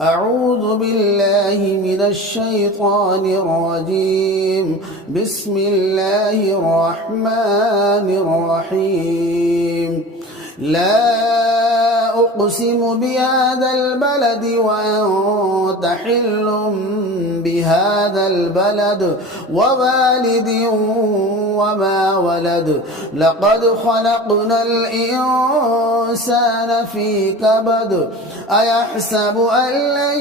أعوذ بالله من الشيطان الرجيم. بسم الله الرحمن الرحيم. لا أقسم بهذا البلد وأنت حل بهذا البلد ووالد وما ولد. لقد خلقنا الإنسان في كبد. أيحسب أن لن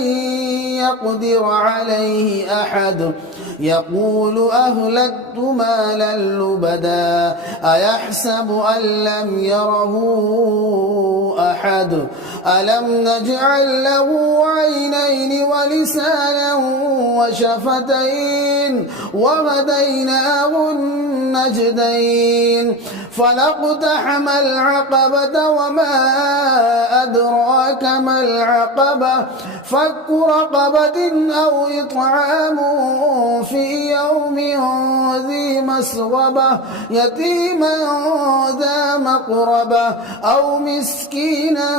يقدر عليه أحد. يقول أهلكت مالا لبدا. أيحسب أن لم يره أحد. ألم نجعل له عينين ولسانا وشفتين وهديناه النجدين. فلاقتحم العقبة وما أدراك ما العقبة. فك رقبة أو إطعام في يوم ذي مسغبة يتيما ذا مقربة أو مسكينا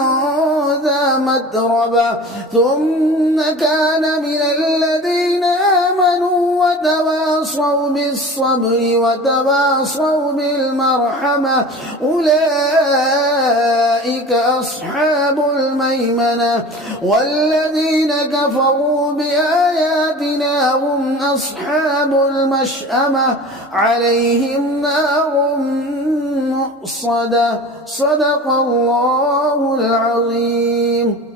ذا متربة ثم كان من الذين آمنوا وتواصوا بالصبر وتواصوا بالمرحمة أولئك أصحاب الميمنة. والذين كفروا بآياتنا هم أصحاب المشأمة عليهم نار مؤصدة. صدق الله العظيم.